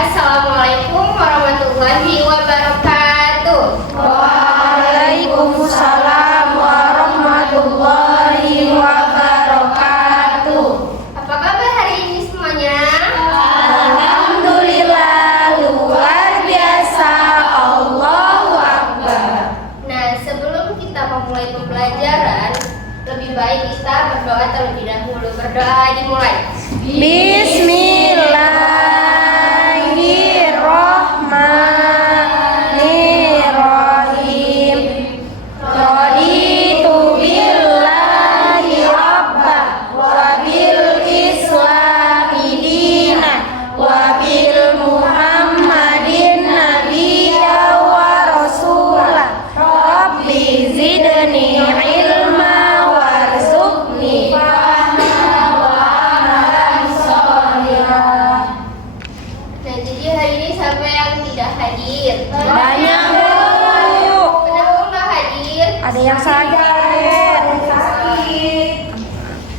Assalamualaikum warahmatullahi wabarakatuh. Waalaikumsalam warahmatullahi wabarakatuh. Apa kabar hari ini semuanya? Alhamdulillah, luar biasa. Allahu Akbar. Nah, sebelum kita memulai pembelajaran, lebih baik kita berdoa terlebih dahulu. Berdoa dimulai. Bismillahirrahmanirrahim. Raditu billahi rabba wa bil islami dina wa bil muhammadin nabiyya wa rasula. Rabbi zidni ilma warzuqni fahma wa amalan sholihah. Nah, jadi hari ini siapa yang tidak hadir? Banyak Bu. Kenapa nggak hadir? Ada yang sakit.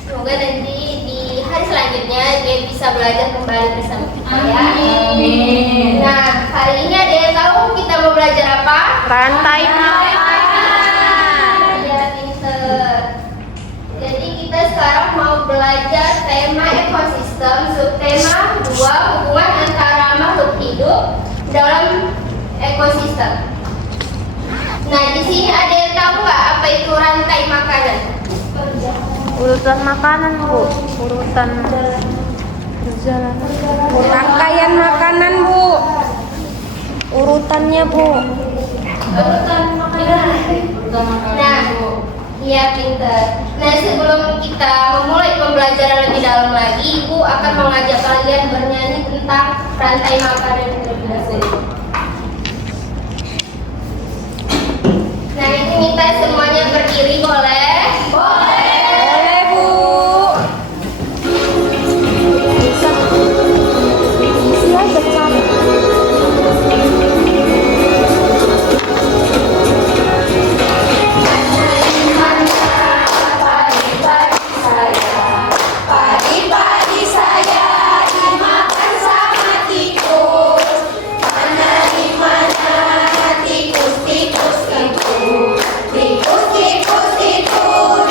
Semoga nanti di hari selanjutnya dia bisa belajar kembali bersama kita ya. Amin. Nah, hari ini ada yang tahu kita mau belajar apa? Rantai makanan. Ya, pinter. Jadi kita sekarang mau belajar tema ekosistem, subtema 2, hubungan antara makhluk hidup dalam ekosistem. Nah, di sini ada yang tahu nggak apa itu rantai makanan? Urutan makanan Bu. Urutan perjalanan. Rangkaian makanan Bu. Urutannya Bu. Urutan makanan. Nah, iya pinter. Nah, sebelum kita memulai pembelajaran lebih dalam lagi, Ibu akan mengajak kalian bernyanyi tentang rantai makanan terlebih dahulu. Nah, ini minta semuanya berdiri boleh? Boleh. Boleh Bu. Bisa. Isi aja ke sana. Pagi-pagi saya dimakan sama tikus. Mana di mana tikus-tikus itu. Tikus-tikus itu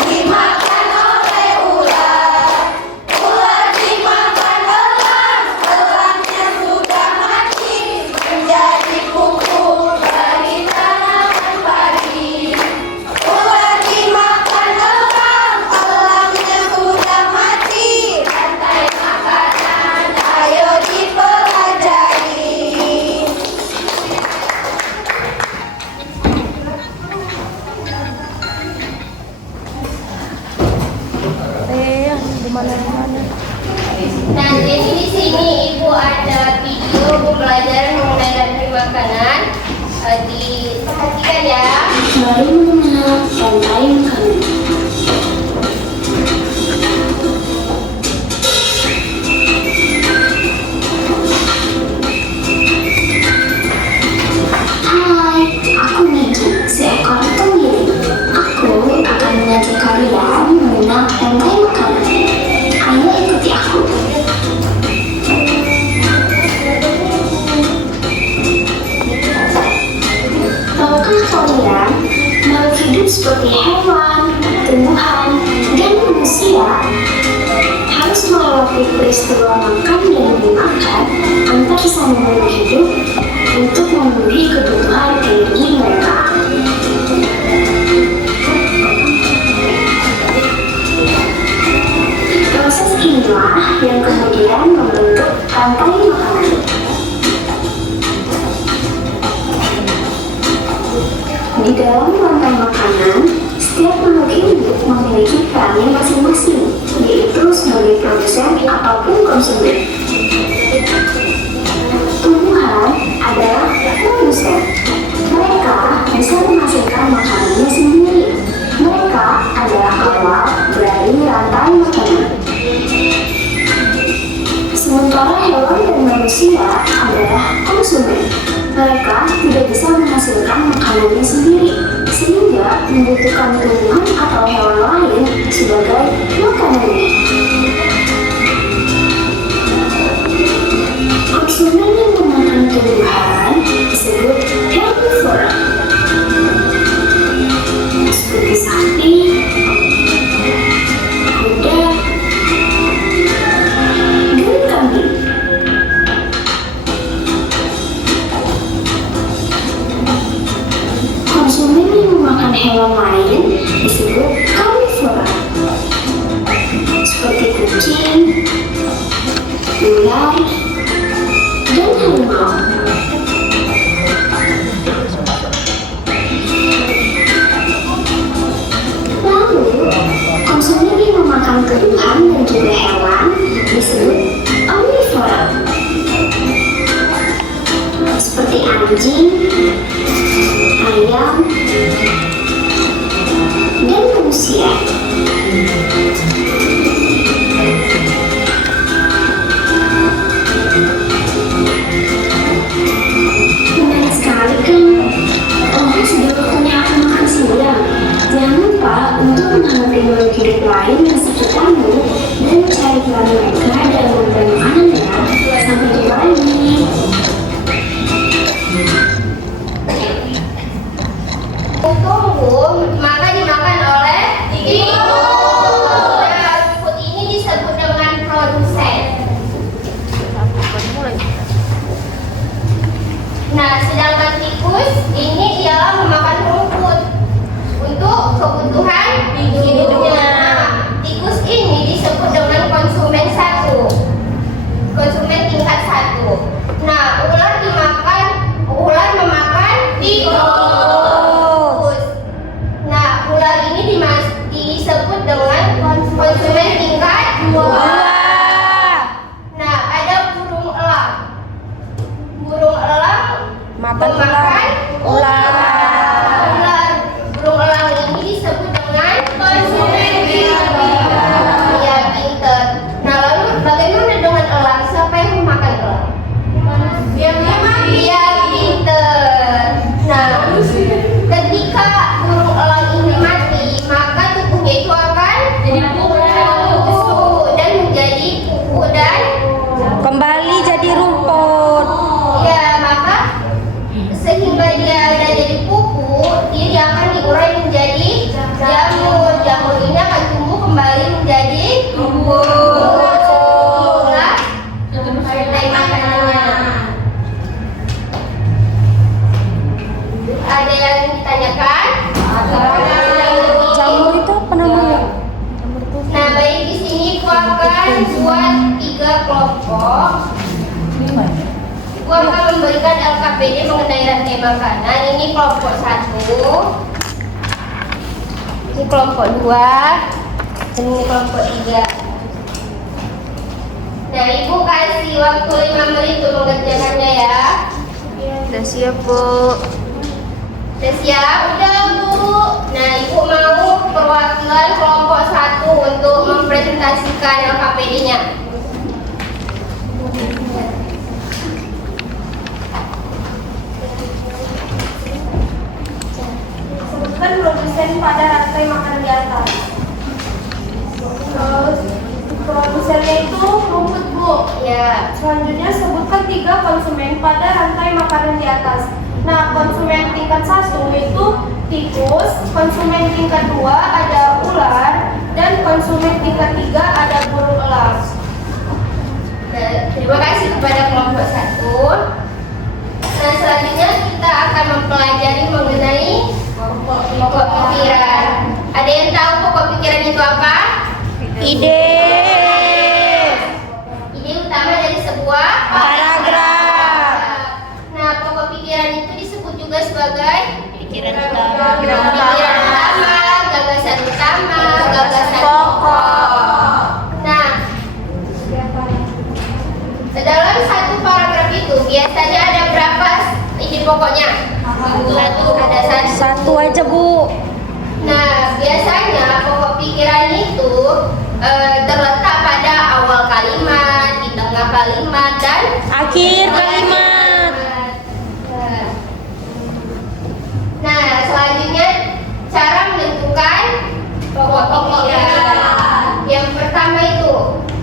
dimakan oleh ular. Ular dimakan elang. Elangnya sudah mati menjadi pupuk bagi tanaman padi. Ular dimakan elang. Elangnya sudah mati. Rantai makanan ayo dipelajari. Di mana-mana. Nah, jadi di sini Ibu ada video pembelajaran mengenai rantai makanan. Diperhatikan ya. Mari mengenal rantai makanan. Hai, aku Niki, seekor pengiring. Aku akan mengajak kalian mengenal rantai makanan. Ayo ikuti aku. Tahukah kalian, makhluk hidup seperti hewan, tumbuhan, dan manusia harus melewati peristiwa makan dan memakan antar sama makhluk hidup untuk memenuhi kebutuhan energi mereka. Proses inilah yang kemudian membentuk rantai makanan. Di dalam rantai makanan, setiap makhluk hidup memiliki perannya masing-masing, yaitu sebagai produsen ataupun konsumen. Tumbuhan adalah produsen. Mereka bisa menghasilkan makanannya sendiri. Mereka adalah awal dari rantai makanan. Sementara hewan dan manusia adalah konsumen. Mereka tidak bisa menghasilkan makanannya sendiri, sehingga membutuhkan tumbuhan atau hewan lain sebagai makanannya. Konsumen yang anjing, ayam, dan manusia. Menarik sekali kan? Oh, sudah waktunya aku makan siang. Jangan lupa untuk menghadapi makhluk hidup lain yang sekitarmu dan mencari peran mereka dalam memberi makanan ya. Sampai jumpa lagi. Tunggu, maka dimakan oleh tikus. Nah, tikus ini disebut dengan produsen. Nah, sedangkan tikus ini ialah memakan rumput untuk kebutuhan hidupnya. Nah, tikus ini disebut dengan konsumen satu, konsumen tingkat satu. Nah, ular memakan tikus. Nah, ular ini disebut dengan konsumen tingkat dua. Nah, ada burung elang. Burung elang Makan memakan ular. Burung elang ini disebut dengan konsumen pintar. Ya, pintar. Nah, lalu bagaimana dengan elang? Siapa yang memakan elang? Dia pintar. Nah, ketika burung elang ini mati, maka tubuhnya itu akan busuk dan menjadi kuku dan Kembali jadi rumput. ya, maka sehingga dia ada jadi pupuk, dia akan diurai menjadi jamur. Jamur ini akan tumbuh kembali menjadi rumput. Itulah rantai makanannya. Ada yang ditanyakan? Jamur itu apa namanya? Jamur itu. Nah, baik, di sini aku akan buat 3 kelompok. Aku akan memberikan LKPD mengenai rantai makanan. Ini kelompok 1, ini kelompok 2, dan ini kelompok 3. Nah, Ibu kasih waktu 5 menit untuk mengerjakannya ya. Udah siap, Bu. Udah siap? Udah, Bu. Nah, Ibu mau perwakilan kelompok 1 untuk mempresentasikan LKPD-nya. Sebutkan produsen pada rantai makanan di atas. Terus produsennya itu rumput, Bu. Ya. Selanjutnya sebutkan 3 konsumen pada rantai makanan di atas. Nah, konsumen tingkat 1 itu tikus, konsumen tingkat 2 ada ular, dan konsumen tingkat 3 ada burung elang. Nah, terima kasih kepada kelompok 1. Nah, selanjutnya kita akan mempelajari mengenai pokok pikiran. Ada yang tahu pokok pikiran itu apa? Ide. Ide utama dari sebuah Paragraf. Nah, pokok pikiran itu disebut juga sebagai Pikiran utama. pikiran utama, gagasan utama, gagasan pokok. Nah, dalam satu paragraf itu biasanya ada berapa ide pokoknya? Ada satu. Satu aja, Bu. Nah, biasanya pokok pikiran itu terletak pada awal kalimat, di tengah kalimat, dan Akhir kalimat. Nah, selanjutnya cara menentukan pokok pikiran. Yang pertama itu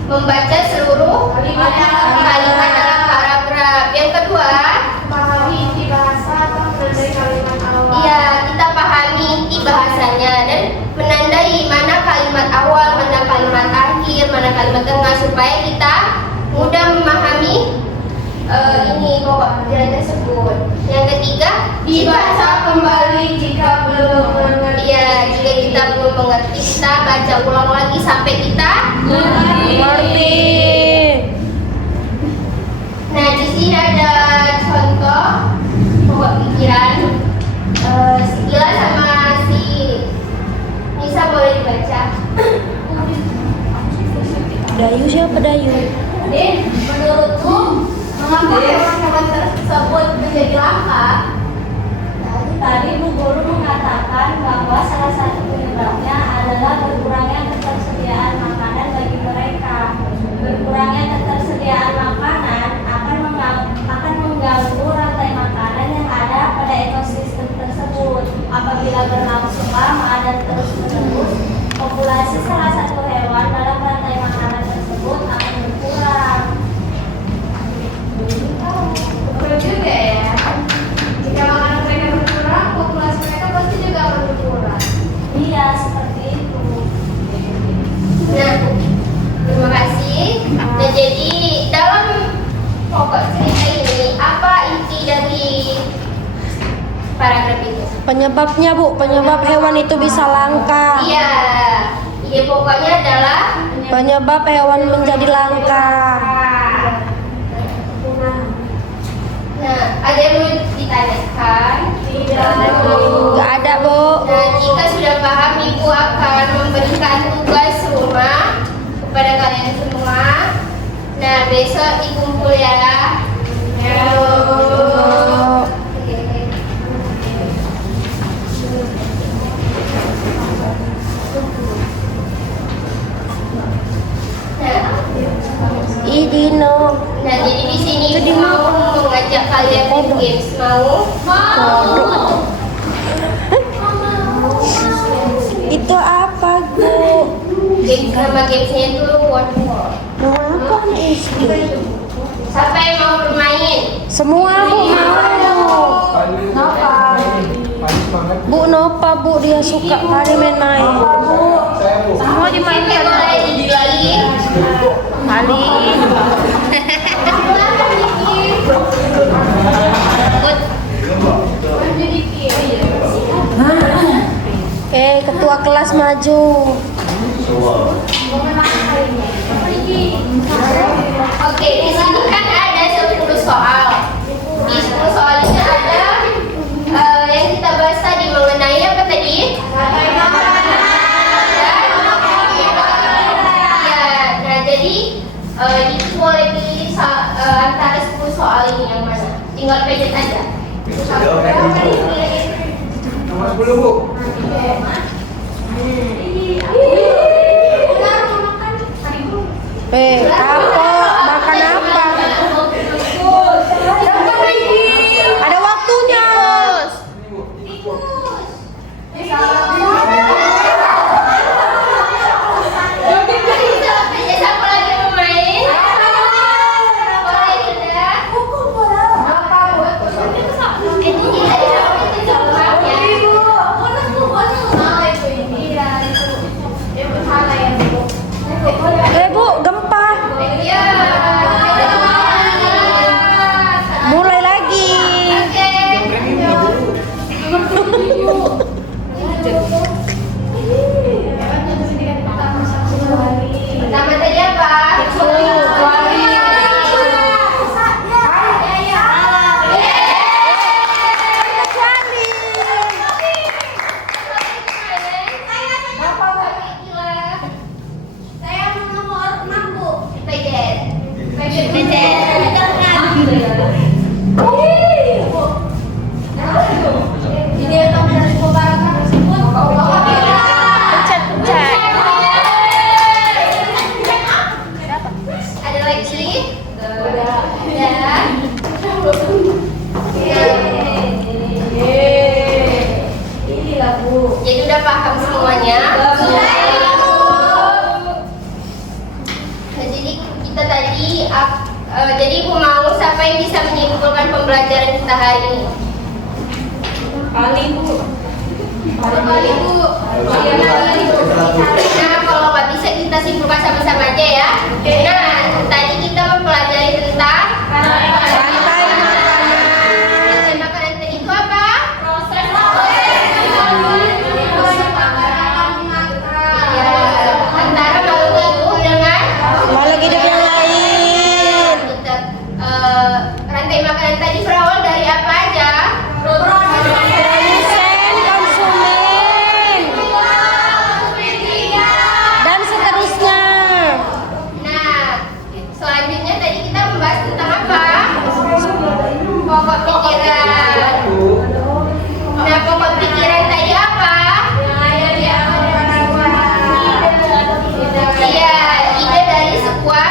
membaca seluruh kalimat dalam paragraf. Yang kedua, Pahami inti bahasa atau menandai kalimat awal. iya, kita pahami inti bahasanya dan menandai mana kalimat awal, mana kalimat akhir, mana kalimat tengah supaya kita mudah memahami ini pokok pikiran tersebut. Yang ketiga, Dibaca kembali jika belum mengerti. iya, jika kita belum mengerti, kita baca ulang lagi sampai kita Ngerti. Nah, di sini ada contoh pokok pikiran. Si Gila sama si Nisa boleh dibaca. Dayu siapa Dayu? Menurutmu mengapa hewan-hewan tersebut menjadi langka? Jadi dalam pokok cerita ini apa inti dari paragraf itu? Penyebabnya Bu, penyebab hewan itu bisa langka. Iya, ide pokoknya adalah Penyebab hewan menjadi langka. nah, ada yang mau ditanyakan? Gak ada Bu. Nah, jika sudah paham, Ibu akan memberikan tugas rumah kepada kalian semua. Nah, besok dikumpul ya. Oke. Idino. Nah, jadi di sini Ibu mau mengajak kalian main games. Mau? Itu apa Bu? Games nama gamesnya itu Word War. Mau apa nih? Siapa yang mau bermain? Semua Bu mau. Bu Nova Bu, dia suka kali main-main. Semua Oke, dimainkan. boleh dibilangin. Ali. Ketua kelas maju. Oke, di sini kan ada 10 soal. Di 10 soal ini ada yang kita bahas tadi mengenai apa tadi? Ya, nah jadi itu boleh pilih antara 10 soal ini yang mana? Tinggal pencet aja. Nomor 10 Bu. Apa? Makan apa? Ada waktunya. Siapa lagi mau main? Boleh tidak? Bu, gempa. Iya. Mulai lagi. Pertama tadi apa? Ada lagi? Udah. Jadi udah paham semuanya? Nah, jadi kita tadi jadi Ibu mau siapa yang bisa menyimpulkan pembelajaran kita hari ini? Kali Bu. Nah, kalau nggak bisa kita simpulkan sama-sama aja ya. Nah, tadi kita mempelajari tentang rantai makanan tadi itu apa? Ya, antara makhluk hidup dengan Makhluk hidup yang lain. rantai makanan tadi berawal dari apa aja? Produsen, konsumen, dan seterusnya. Nah, selanjutnya tadi kita membahas tentang apa? Pokok pikiran. Nah, pokok pikiran tadi apa? Iya, ide dari sebuah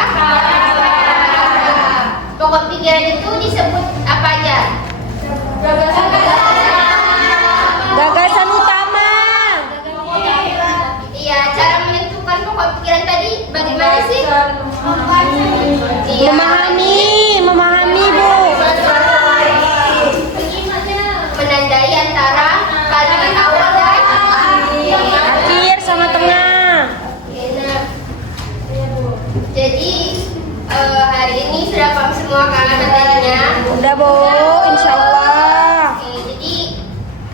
pokok pikiran itu disebut apa aja? Gagasan utama. Iya, cara menentukan pokok pikiran tadi bagaimana sih? Iya. Memahami Bu. Menandai antara kalimat awal dan Akhir sama tengah. Nah, jadi Udah Bu, insya Allah. Oke, jadi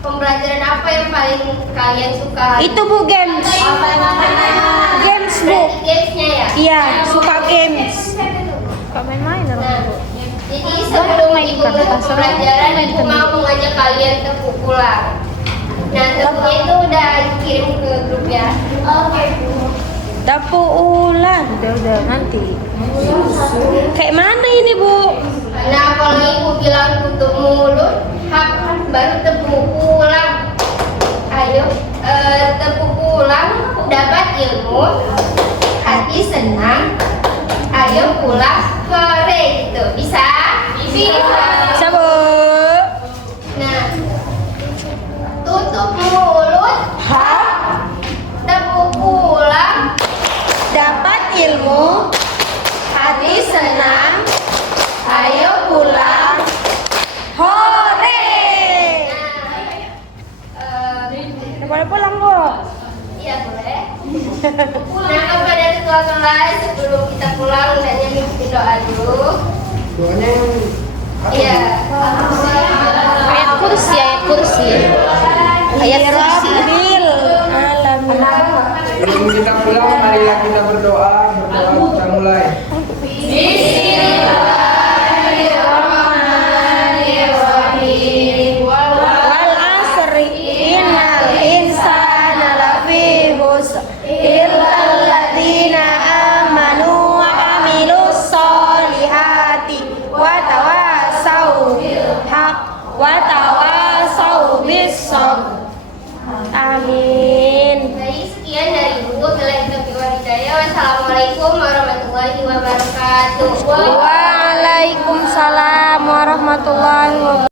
pembelajaran apa yang paling kalian suka? Itu Bu games. Games Bu. Berarti gamesnya ya? Iya, suka games. Nah, jadi sebelum ibu menutup pembelajaran, ibu mau mengajak kalian tepuk pulang. Nah, tepuknya itu udah kirim ke grup ya. Oke, Bu. Dapur ulang. Udah nanti. Kayak mana ini Bu? Nah, kalau ibu bilang tutup mulut, baru tepuk pulang. Ayo, tepuk pulang, dapat ilmu, hati senang. Ayo pulang sore gitu. Bisa? Bisa Bu. Nah, tutup mulut, tepuk pulang, Dapat ilmu, hati senang. Ayo pulang. Hore. Udah boleh pulang Bu. Iya boleh. Nah, kepada ketua kelas sebelum kita pulang hendaknya memimpin doa dulu. Doanya yang Iya. Ayat kursi. Ayat kursi. Rabbil alamin. sebelum kita pulang, marilah kita berdoa. Kita mulai. Wal asri innal insana lafi khusr illal ladzina amanu wa amilus solihati wa tawasau bil haq wa tawasau bis sabr. Amin. Baik, sekian dari Ibu. Wassalamualaikum warahmatullahi wabarakatuh. Waalaikumsalam warahmatullahi wabarakatuh.